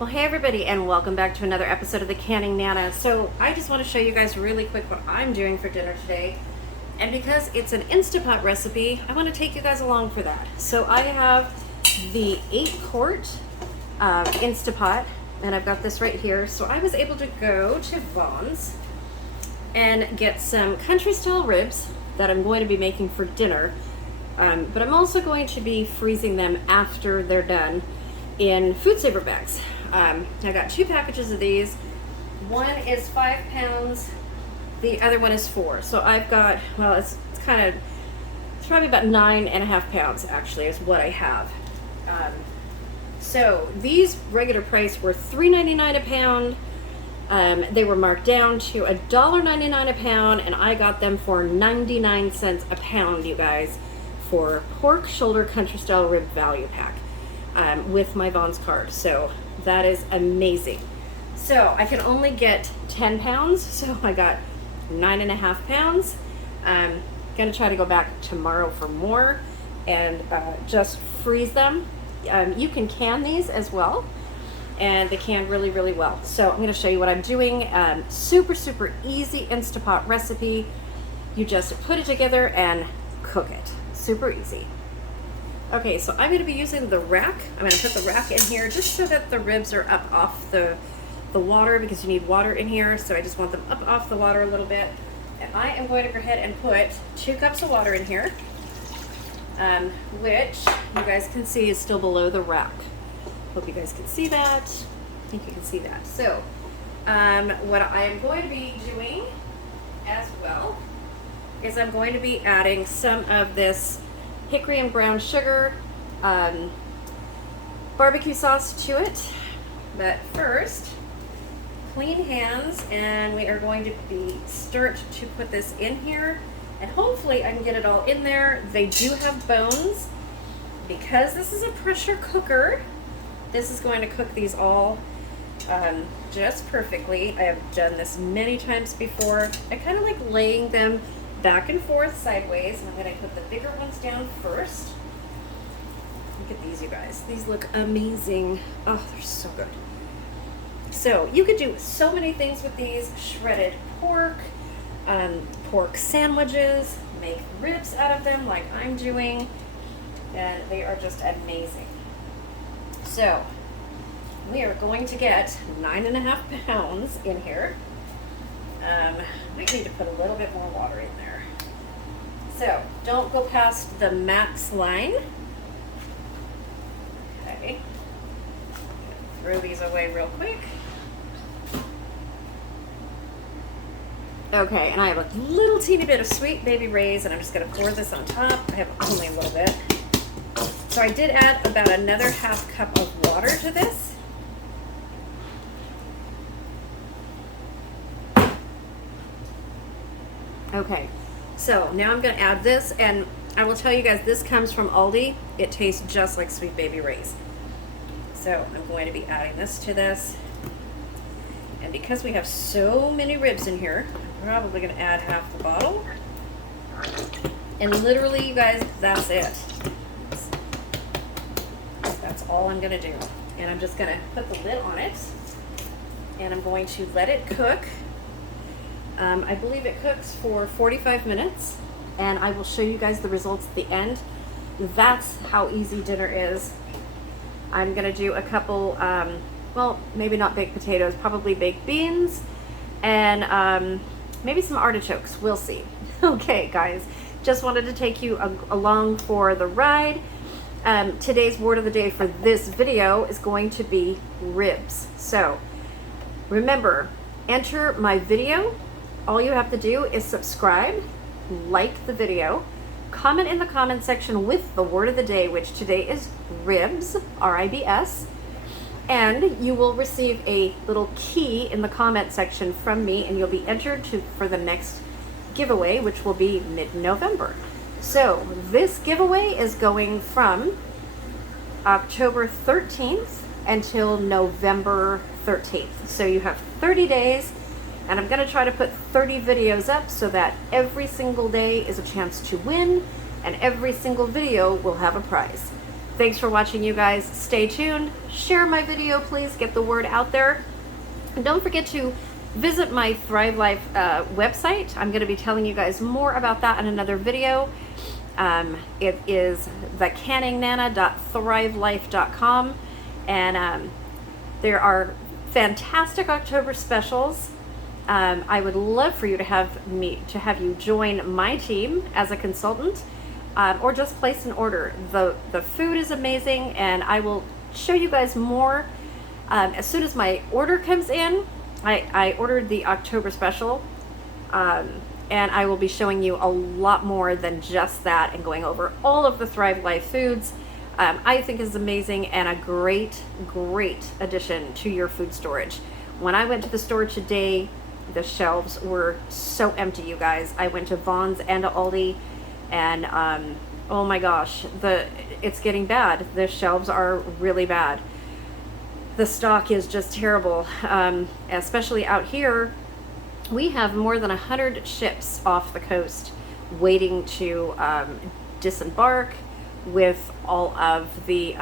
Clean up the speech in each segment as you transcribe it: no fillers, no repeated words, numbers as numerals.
Well, hey everybody, and welcome back to another episode of the Canning Nana. So I just want to show you guys really quick what I'm doing for dinner today. And because it's an Instapot recipe, I want to take you guys along for that. So I have the 8-quart Instapot, and I've got this right here. So I was able to go to Vaughn's and get some country style ribs that I'm going to be making for dinner. But I'm also going to be freezing them after they're done in food saver bags. I got 2 packages of these. One is 5 pounds, the other one is 4. So I've got, well, it's probably about 9.5 pounds actually is what I have. So these regular price were $3.99 a pound. They were marked down to $1.99 a pound, and I got them for 99 cents a pound, you guys, for pork shoulder country style rib value pack with my Vaughn's card. So that is amazing. So I can only get 10 pounds, so I got 9.5 pounds. I'm gonna try to go back tomorrow for more and just freeze them. You can can these as well, and they can really, really well. So I'm gonna show you what I'm doing. Super, super easy Instapot recipe. You just put it together and cook it. Super easy. Okay, so I'm going to be using the rack. I'm going to put the rack in here just so that the ribs are up off the water, because you need water in here. So I just want them up off the water a little bit. And I am going to go ahead and put 2 cups of water in here, which you guys can see is still below the rack. Hope you guys can see that. I think you can see that. So what I am going to be doing as well is I'm going to be adding some of this hickory and brown sugar barbecue sauce to it. But first, clean hands, and we are going to be start to put this in here, and hopefully I can get it all in there. They do have bones. Because this is a pressure cooker, this is going to cook these all just perfectly. I have done this many times before. I kind of like laying them back and forth sideways, and I'm going to put the bigger ones down first. Look at these, you guys. These look amazing. Oh, they're so good. So you could do so many things with these. Shredded pork, pork sandwiches, make ribs out of them like I'm doing, and they are just amazing. So we are going to get 9.5 pounds in here. Might need to put a little bit more water in there. So don't go past the max line. Okay. Throw these away real quick. Okay, and I have a little teeny bit of Sweet Baby Ray's, and I'm just going to pour this on top. I have only a little bit. So I did add about another 1/2 cup of water to this. Okay, so now I'm going to add this, and I will tell you guys, this comes from Aldi. It tastes just like Sweet Baby Ray's. So I'm going to be adding this to this. And because we have so many ribs in here, I'm probably going to add half the bottle. And literally, you guys, that's it. That's all I'm going to do. And I'm just going to put the lid on it, and I'm going to let it cook. I believe it cooks for 45 minutes, and I will show you guys the results at the end. That's how easy dinner is. I'm going to do a couple, well, maybe not baked potatoes, probably baked beans, and maybe some artichokes. We'll see. Okay, guys, just wanted to take you along for the ride. Today's word of the day for this video is going to be ribs. So remember, enter my video. All you have to do is subscribe, like the video, comment in the comment section with the word of the day, which today is ribs, R-I-B-S, and you will receive a little key in the comment section from me, and you'll be entered for the next giveaway, which will be mid-November. So this giveaway is going from October 13th until November 13th. So you have 30 days. And I'm going to try to put 30 videos up so that every single day is a chance to win, and every single video will have a prize. Thanks for watching, you guys. Stay tuned. Share my video, please. Get the word out there. And don't forget to visit my Thrive Life website. I'm going to be telling you guys more about that in another video. It is thecanningnana.thrivelife.com, and there are fantastic October specials. I would love for you to have you join my team as a consultant, or just place an order. The food is amazing, and I will show you guys more as soon as my order comes in. I ordered the October special, and I will be showing you a lot more than just that and going over all of the Thrive Life foods. I think is amazing and a great addition to your food storage. When I went to the store today, the shelves were so empty, you guys. I went to Vaughn's and to Aldi, and oh my gosh, it's getting bad. The shelves are really bad. The stock is just terrible, especially out here. We have more than 100 ships off the coast waiting to disembark with all of the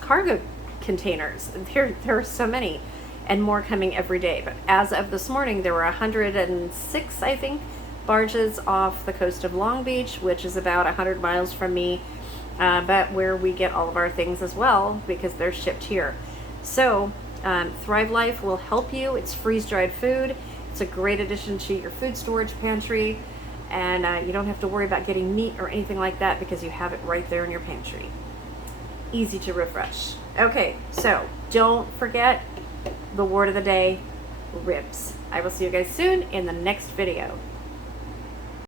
cargo containers. There are so many, and more coming every day. But as of this morning, there were 106, I think, barges off the coast of Long Beach, which is about 100 miles from me, but where we get all of our things as well, because they're shipped here. So Thrive Life will help you. It's freeze-dried food. It's a great addition to your food storage pantry, and you don't have to worry about getting meat or anything like that because you have it right there in your pantry. Easy to refresh. Okay, so don't forget the word of the day, ribs. I will see you guys soon in the next video.